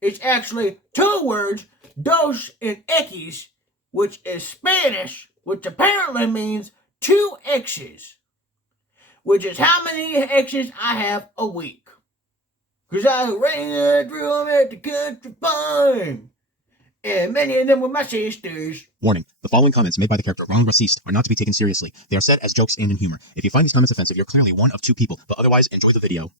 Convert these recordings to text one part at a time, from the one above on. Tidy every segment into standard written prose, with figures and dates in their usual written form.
It's actually two words, dos and X, which is Spanish, which apparently means 2 X's, which is how many X's I have a week. Because I ran through them at the country farm, and many of them were my sisters. Warning. The following comments made by the character Ron Raciste are not to be taken seriously. They are said as jokes and in humor. If you find these comments offensive, you're clearly one of 2 people, but otherwise, enjoy the video.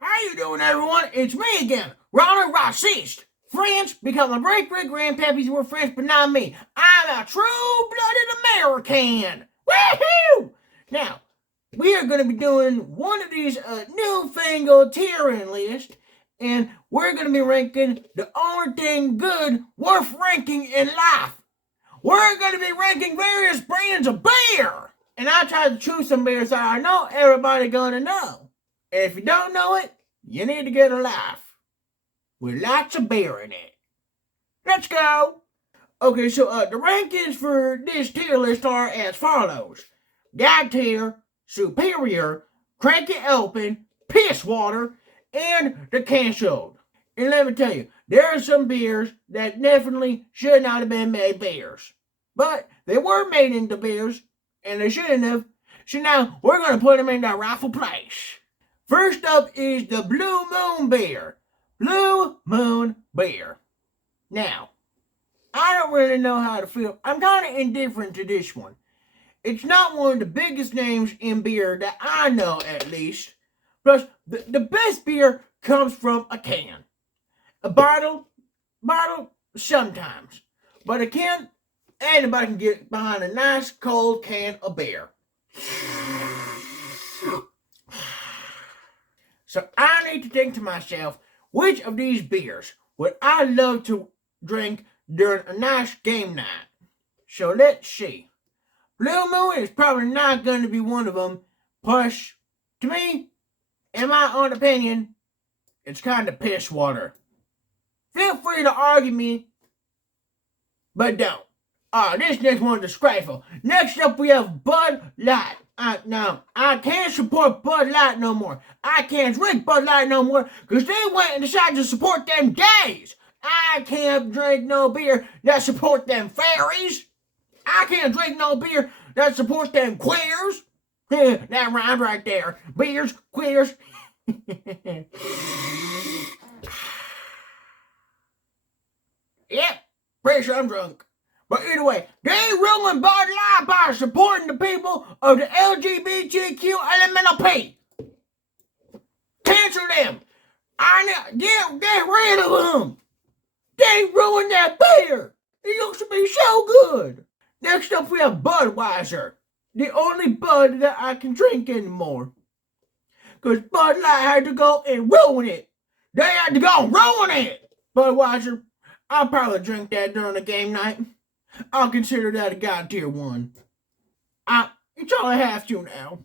How you doing, everyone? It's me again, Ronald Raciste. Friends become my great-great-grandpappies were friends, but not me. I'm a true-blooded American. Woohoo! Now, we are going to be doing one of these newfangled tiering lists, and we're going to be ranking the only thing good worth ranking in life. We're going to be ranking various brands of beer. And I tried to choose some beers that I know everybody gonna know. And if you don't know it, you need to get a life with lots of beer in it. Let's go. Okay, so the rankings for this tier list are as follows: God tier, superior, crack it open, piss water, and the canceled. And let me tell you, there are some beers that definitely should not have been made beers, but they were made into beers, and they shouldn't have. So now we're going to put them in their rightful place. First up is the Blue Moon beer. Blue Moon beer. Now, I don't really know how to feel. I'm kind of indifferent to this one. It's not one of the biggest names in beer that I know, at least. Plus, the best beer comes from a can. A bottle, sometimes. But a can, anybody can get behind a nice cold can of beer. So I need to think to myself, which of these beers would I love to drink during a nice game night? So let's see. Blue Moon is probably not going to be one of them. Plus, to me, in my own opinion, it's kind of piss water. Feel free to argue me, but don't. This next one is disgraceful. Next up, we have Bud Light. Now, I can't support Bud Light no more. I can't drink Bud Light no more because they went and decided to support them gays. I can't drink no beer that support them fairies. I can't drink no beer that support them queers. That rhymes right there. Beers, queers. Yep, pretty sure I'm drunk. But either way, they ruined Bud Light by supporting the people of the LGBTQ elemental P. Cancel them. Get rid of them. They ruined that beer. It used to be so good. Next up, we have Budweiser. The only Bud that I can drink anymore. Because Bud Light had to go and ruin it. They had to go and ruin it. Budweiser, I'll probably drink that during a game night. I'll consider that a God tier 1. It's all I have to now.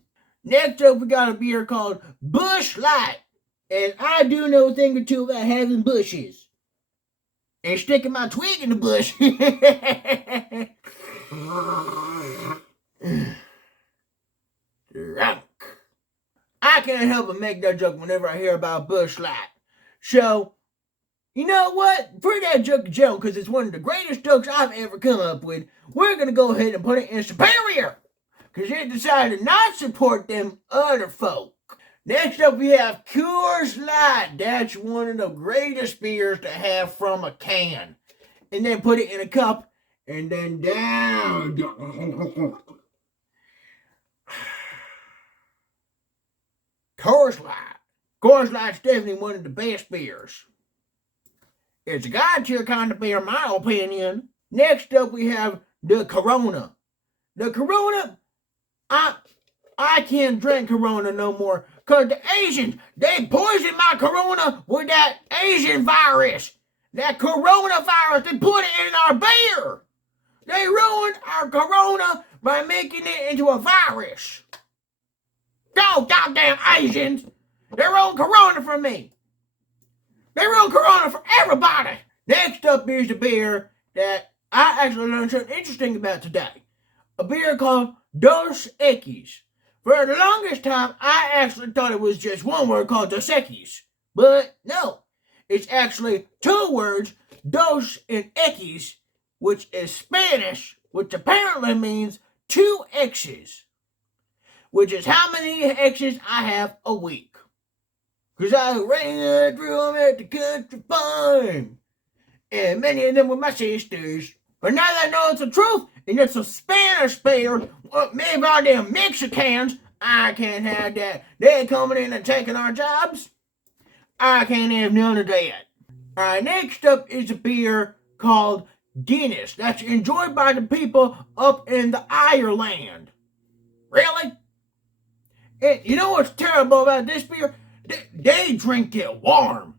Next up, we got a beer called Busch Light. And I do know a thing or two about having bushes. And sticking my twig in the bush. Drunk. I can't help but make that joke whenever I hear about Busch Light. So, you know what? For that joke, because it's one of the greatest jokes I've ever come up with, we're going to go ahead and put it in superior. Because they decided not to support them other folk. Next up, we have Coors Light. That's one of the greatest beers to have from a can. And then put it in a cup, and then down. Coors Light. Coors Light's definitely one of the best beers. It's a God tier kind of beer, in my opinion. Next up, we have the Corona. The Corona, I can't drink Corona no more. Because the Asians, they poisoned my Corona with that Asian virus. That coronavirus, they put it in our beer. They ruined our corona by making it into a virus. Go, goddamn Asians. They ruined corona for me. They ruined corona for everybody. Next up is a beer that I actually learned something interesting about today. A beer called Dos Equis. For the longest time, I actually thought it was just one word called Dos Equis. But no, it's actually two words, Dos and Equis, which is Spanish, which apparently means 2 X's, which is how many X's I have a week. Because I ran through them at the country farm, and many of them were my sisters. But now that I know it's the truth, and it's a Spanish beer made by them Mexicans, I can't have that. They're coming in and taking our jobs. I can't have none of that. Alright, next up is a beer called Guinness. That's enjoyed by the people up in the Ireland. Really? And you know what's terrible about this beer? They drink it warm.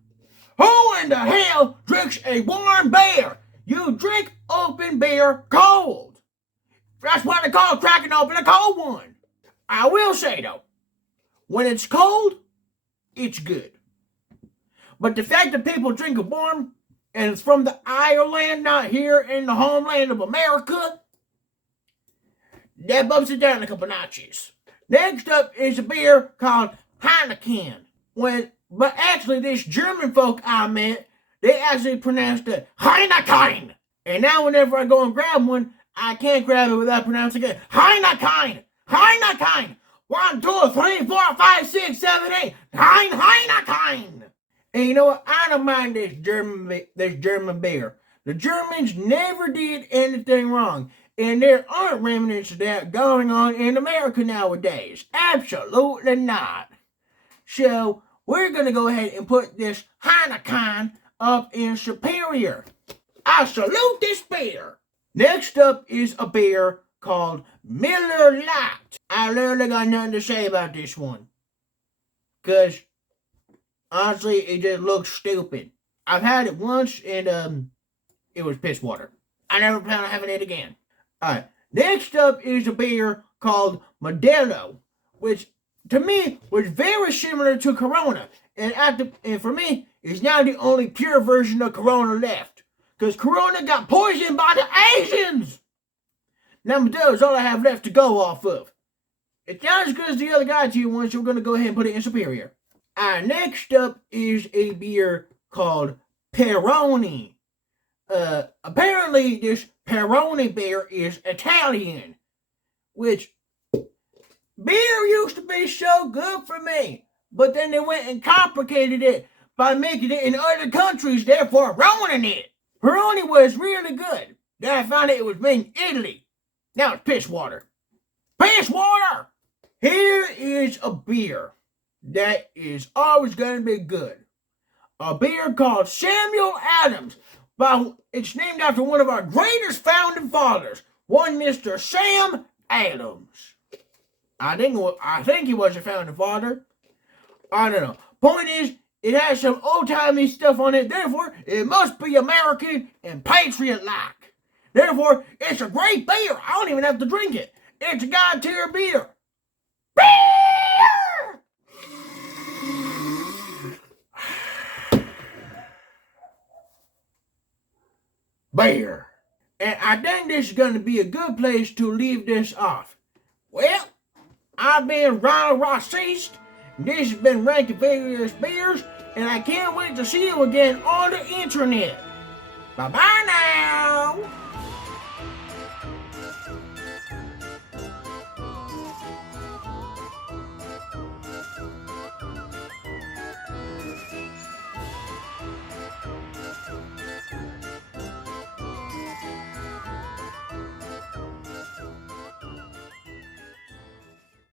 Who in the hell drinks a warm beer? You drink open beer cold. That's why they call cracking open a cold one. I will say though, when it's cold, it's good. But the fact that people drink it warm, and it's from the Ireland, not here in the homeland of America, that bumps it down a couple notches. Next up is a beer called Heineken. But actually, this German folk I met, they actually pronounced it Heineken. And now whenever I go and grab one, I can't grab it without pronouncing it Heineken. Heineken. 1, 2, 3, 4, 5, 6, 7, 8. Heineken. And you know what? I don't mind this German beer. The Germans never did anything wrong. And there aren't remnants of that going on in America nowadays. Absolutely not. So, we're going to go ahead and put this Heineken up in Superior. I salute this beer. Next up is a beer called Miller Lite. I literally got nothing to say about this one. Because, honestly, it just looks stupid. I've had it once and it was piss water. I never plan on having it again. Alright, next up is a beer called Modelo, which to me was very similar to Corona. And for me, it's now the only pure version of Corona left. Because Corona got poisoned by the Asians! Now Modelo is all I have left to go off of. It's not as good as the other guys here ones, so we're going to go ahead and put it in Superior. Next up is a beer called Peroni. Apparently this Peroni beer is Italian, which beer used to be so good for me, but then they went and complicated it by making it in other countries, therefore ruining it. Peroni was really good. Then I found out it was made in Italy. Now it's piss water. Piss water! Here is a beer that is always going to be good. A beer called Samuel Adams. It's named after one of our greatest founding fathers, one Mr. Sam Adams. I think he was a founding father. I don't know. Point is, it has some old-timey stuff on it. Therefore, it must be American and patriot-like. Therefore, it's a great beer. I don't even have to drink it. It's a god-tier beer. Beer! Beer. And I think this is going to be a good place to leave this off. Well, I've been Ronald Rossist. This has been Ranking Various Beers, and I can't wait to see you again on the internet. Bye-bye now.